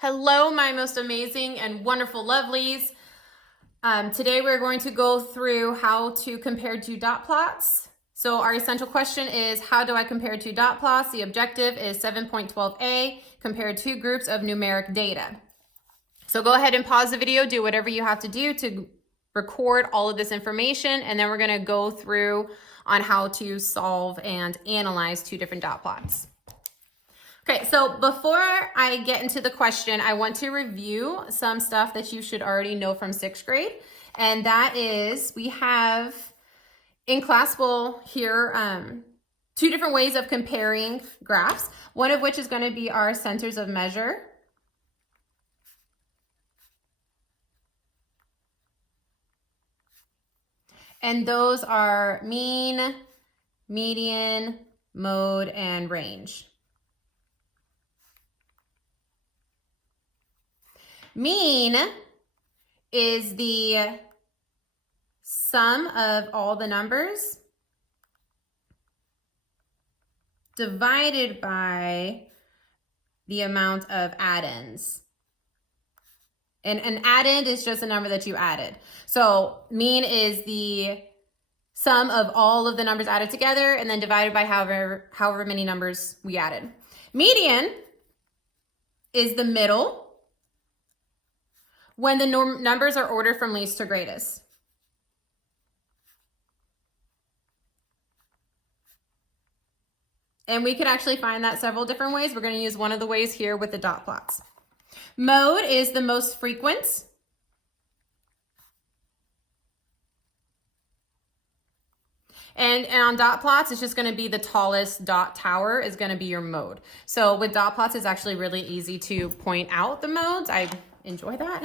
Hello, my most amazing and wonderful lovelies. Today we're going to go through how to compare two dot plots. So our essential question is, how do I compare two dot plots? The objective is 7.12a, compare two groups of numeric data. So go ahead and pause the video, do whatever you have to do to record all of this information, and then we're gonna go through on how to solve and analyze two different dot plots. Okay, so before I get into the question, I want to review some stuff that you should already know from 6th grade. And that is, we have in class, we'll hear two different ways of comparing graphs, one of which is going to be our centers of measure. And those are mean, median, mode, and range. Mean is the sum of all the numbers divided by the amount of add-ins. And an add-in is just a number that you added. So mean is the sum of all of the numbers added together and then divided by however many numbers we added. Median is the middle when the numbers are ordered from least to greatest. And we could actually find that several different ways. We're going to use one of the ways here with the dot plots. Mode is the most frequent. And on dot plots, it's just going to be the tallest dot tower is going to be your mode. So with dot plots, it's actually really easy to point out the modes. I enjoy that.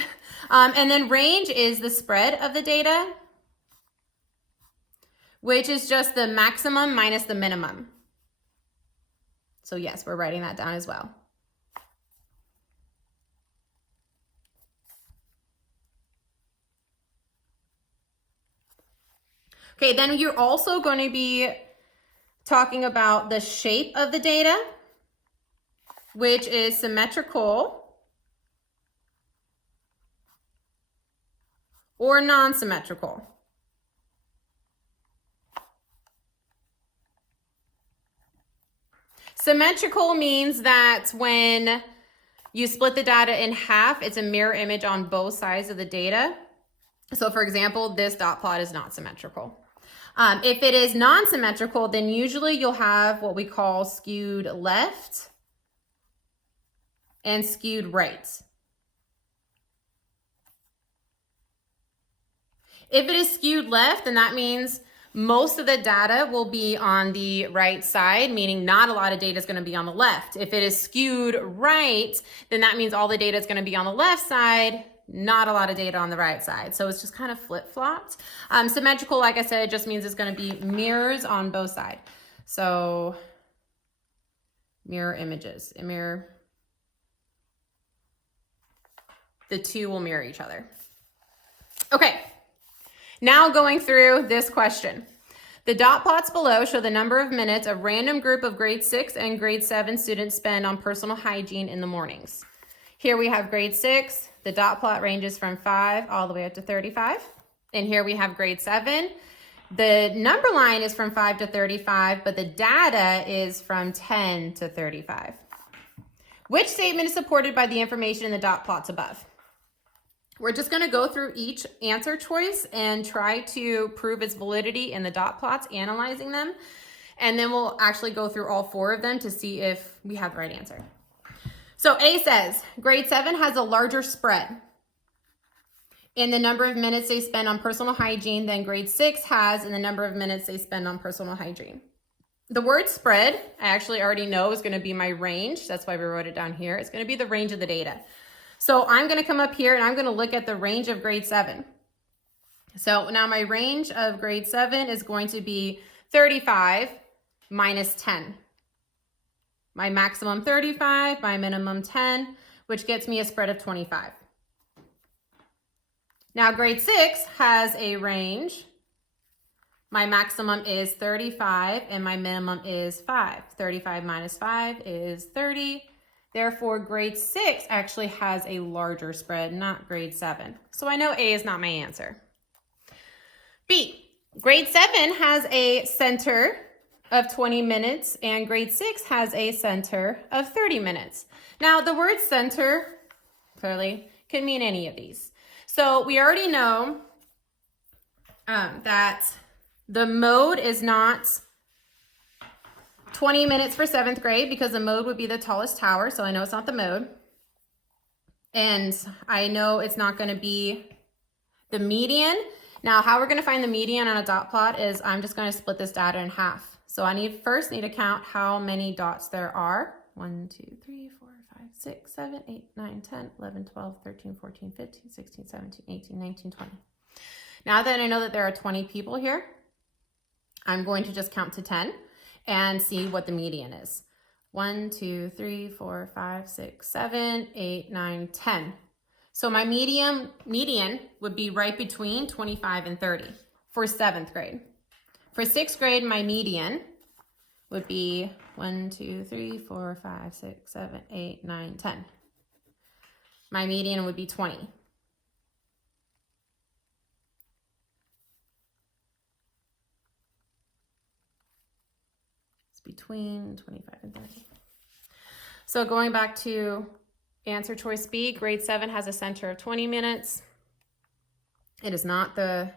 And then range is the spread of the data, which is just the maximum minus the minimum. So yes, we're writing that down as well. Okay, then you're also going to be talking about the shape of the data, which is symmetrical or non-symmetrical. Symmetrical means that when you split the data in half, it's a mirror image on both sides of the data. So for example, this dot plot is not symmetrical. If it is non-symmetrical, then usually you'll have what we call skewed left and skewed right. If it is skewed left, then that means most of the data will be on the right side, meaning not a lot of data is going to be on the left. If it is skewed right, then that means all the data is going to be on the left side, not a lot of data on the right side. So it's just kind of flip-flopped. Symmetrical, like I said, just means it's going to be mirrors on both sides. So mirror images, the two will mirror each other. Okay. Now going through this question. The dot plots below show the number of minutes a random group of grade 6 and grade 7 students spend on personal hygiene in the mornings. Here we have grade 6. The dot plot ranges from 5 all the way up to 35. And here we have grade 7. The number line is from 5 to 35, but the data is from 10 to 35. Which statement is supported by the information in the dot plots above? We're just going to go through each answer choice and try to prove its validity in the dot plots, analyzing them. And then we'll actually go through all 4 of them to see if we have the right answer. So A says, grade 7 has a larger spread in the number of minutes they spend on personal hygiene than grade 6 has in the number of minutes they spend on personal hygiene. The word spread, I actually already know is going to be my range. That's why we wrote it down here. It's going to be the range of the data. So I'm going to come up here and I'm going to look at the range of grade 7. So now my range of grade 7 is going to be 35 minus 10. My maximum 35, my minimum 10, which gets me a spread of 25. Now grade 6 has a range. My maximum is 35 and my minimum is 5. 35 minus 5 is 30. Therefore, grade 6 actually has a larger spread, not grade 7. So I know A is not my answer. B, grade 7 has a center of 20 minutes and grade 6 has a center of 30 minutes. Now, the word center clearly can mean any of these. So we already know that the mode is not 20 minutes for 7th grade because the mode would be the tallest tower. So I know it's not the mode. And I know it's not going to be the median. Now, how we're going to find the median on a dot plot is I'm just going to split this data in half. So I first need to count how many dots there are. 1, 2, 3, 4, 5, 6, 7, 8, 9, 10, 11, 12, 13, 14, 15, 16, 17, 18, 19, 20. Now that I know that there are 20 people here, I'm going to just count to 10 and see what the median is. 1, 2, 3, 4, 5, 6, 7, 8, 9, 10. So my median would be right between 25 and 30 for 7th grade. For 6th grade, my median would be 1, 2, 3, 4, 5, 6, 7, 8, 9, 10. My median would be 20. It's between 25 and 30. So going back to answer choice B, grade 7 has a center of 20 minutes. It is not the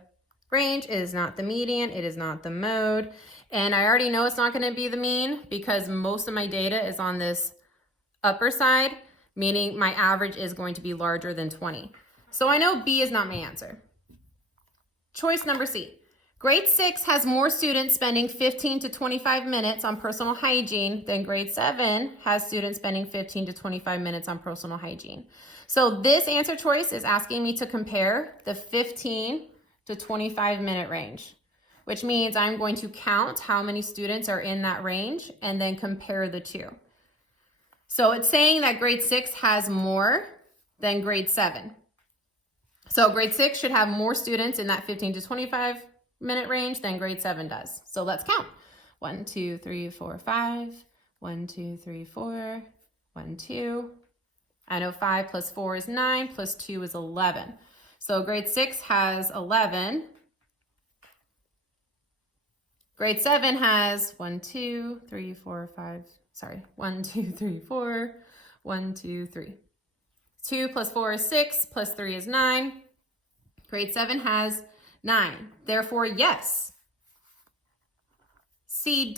range, it is not the median, it is not the mode. And I already know it's not going to be the mean because most of my data is on this upper side, meaning my average is going to be larger than 20. So I know B is not my answer. Choice number C. Grade 6 has more students spending 15 to 25 minutes on personal hygiene than grade 7 has students spending 15 to 25 minutes on personal hygiene. So this answer choice is asking me to compare the 15 to 25 minute range, which means I'm going to count how many students are in that range and then compare the two. So it's saying that grade 6 has more than grade 7. So grade 6 should have more students in that 15 to 25 minute range than grade 7 does. So let's count. 1, 2, 3, 4, 5. 1, 2, 3, 4. 1, 2. I know 5 plus 4 is 9, plus 2 is 11. So grade 6 has 11. Grade 7 has 1, 2, 3, 4, 5. Sorry, 1, 2, 3, 4. 1, 2, 3. 2 plus 4 is 6, plus 3 is 9. Grade 7 has 9. Therefore, yes, C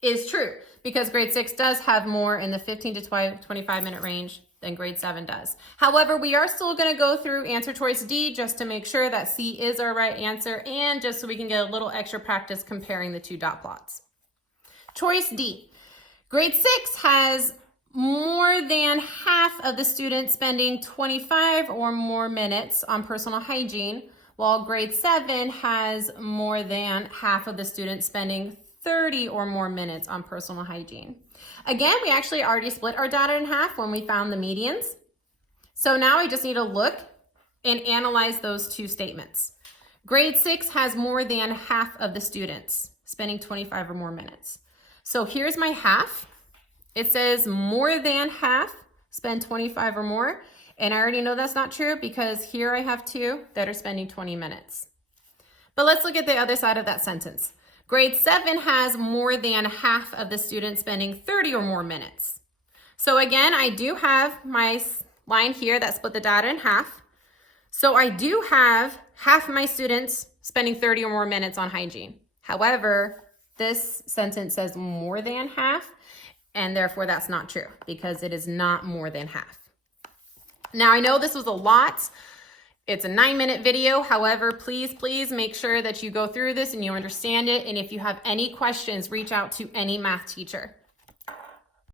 is true because grade 6 does have more in the 15 to 25 minute range than grade 7 does. However, we are still going to go through answer choice D just to make sure that C is our right answer and just so we can get a little extra practice comparing the two dot plots. Choice D. Grade 6 has more than half of the students spending 25 or more minutes on personal hygiene, while grade 7 has more than half of the students spending 30 or more minutes on personal hygiene. Again, we actually already split our data in half when we found the medians. So now I just need to look and analyze those two statements. Grade 6 has more than half of the students spending 25 or more minutes. So here's my half. It says more than half spend 25 or more. And I already know that's not true because here I have 2 that are spending 20 minutes. But let's look at the other side of that sentence. Grade 7 has more than half of the students spending 30 or more minutes. So again, I do have my line here that split the data in half. So I do have half of my students spending 30 or more minutes on hygiene. However, this sentence says more than half, and therefore that's not true because it is not more than half. Now I know this was a lot. It's a 9-minute video. However, please make sure that you go through this and you understand it. And if you have any questions, reach out to any math teacher.